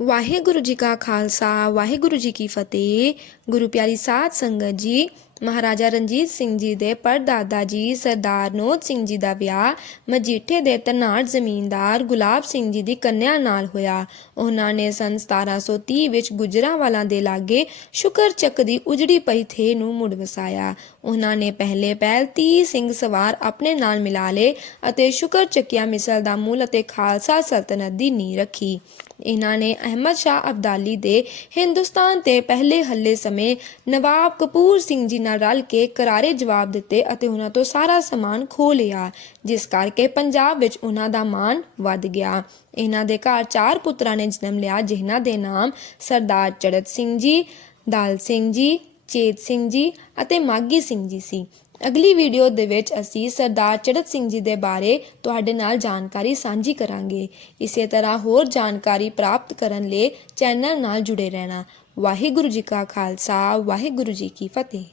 ਵਾਹਿਗੁਰੂ ਜੀ ਕਾ ਖਾਲਸਾ ਵਾਹਿਗੁਰੂ ਜੀ ਕੀ ਫਤਿਹ। ਗੁਰੂ ਪਿਆਰੀ ਸਾਧ ਸੰਗਤ ਜੀ ਮਹਾਰਾਜਾ ਰਣਜੀਤ ਸਿੰਘ ਜੀ ਦੇ ਪੜਦਾਦਾ ਜੀ ਸਰਦਾਰ ਨੋਜ ਸਿੰਘ ਜੀ ਦਾ ਵਿਆਹ, ਮਜੀਠੇ ਦੇ ਧਨਾੜ ਜ਼ਮੀਨਦਾਰ ਗੁਲਾਬ ਸਿੰਘ ਜੀ ਦੀ ਕੰਨਿਆ ਨਾਲ ਹੋਇਆ। ਉਹਨਾਂ ਨੇ ਸਨ 1730 ਵਿੱਚ ਗੁਜਰਾਂਵਾਲਾ ਦੇ ਲਾਗੇ ਸ਼ੁਕਰ ਚੱਕ ਦੀ ਉਜੜੀ ਪਈ ਥੇ ਨੂੰ ਮੁੜ ਵਸਾਇਆ। ਉਹਨਾਂ ਨੇ ਪਹਿਲੇ ਪਹਿਲ 30 ਸਿੰਘ ਸਵਾਰ ਆਪਣੇ ਨਾਲ ਮਿਲਾ ਲਏ ਅਤੇ ਸ਼ੁਕਰ ਚੱਕਿਆ ਮਿਸਲ ਦਾ ਮੂਲ ਅਤੇ ਖਾਲਸਾ ਸਲਤਨਤ ਦੀ ਨੀਂਹ ਰੱਖੀ। ਇਹਨਾਂ ਨੇ ਅਹਿਮਦ ਸ਼ਾਹ ਅਬਦਾਲੀ ਦੇ ਹਿੰਦੁਸਤਾਨ ਤੇ ਪਹਿਲੇ ਹੱਲੇ ਸਮੇਂ ਨਵਾਬ ਕਪੂਰ ਸਿੰਘ ਜੀ ਨਾਲ ਨਾਲ ਰਲ ਕੇ ਕਰਾਰੇ ਜਵਾਬ ਦਿੱਤੇ ਅਤੇ ਉਹਨਾਂ ਤੋਂ ਸਾਰਾ ਸਮਾਨ ਖੋ ਲਿਆ, ਜਿਸ ਕਰਕੇ ਪੰਜਾਬ ਵਿੱਚ ਉਹਨਾਂ ਦਾ ਮਾਣ ਵੱਧ ਗਿਆ। ਇਹਨਾਂ ਦੇ ਘਰ ਚਾਰ ਪੁੱਤਰਾਂ ਨੇ ਜਨਮ ਲਿਆ, ਜਿਨ੍ਹਾਂ ਦੇ ਨਾਮ ਸਰਦਾਰ ਚੜਤ ਸਿੰਘ ਜੀ, ਦਾਲ ਸਿੰਘ ਜੀ, ਚੇਤ ਸਿੰਘ ਜੀ ਅਤੇ ਮਾਗੀ ਸਿੰਘ ਜੀ ਸੀ। ਅਗਲੀ ਵੀਡੀਓ ਦੇ ਵਿੱਚ ਅਸੀਂ ਸਰਦਾਰ ਚੜਤ ਸਿੰਘ ਜੀ ਦੇ ਬਾਰੇ ਤੁਹਾਡੇ ਨਾਲ ਜਾਣਕਾਰੀ ਸਾਂਝੀ ਕਰਾਂਗੇ। ਇਸੇ ਤਰ੍ਹਾਂ ਹੋਰ ਜਾਣਕਾਰੀ ਪ੍ਰਾਪਤ ਕਰਨ ਲਈ ਚੈਨਲ ਨਾਲ ਜੁੜੇ ਰਹਿਣਾ। ਵਾਹਿਗੁਰੂ ਜੀ ਕਾ ਖਾਲਸਾ, ਵਾਹਿਗੁਰੂ ਜੀ ਕੀ ਫਤਿਹ।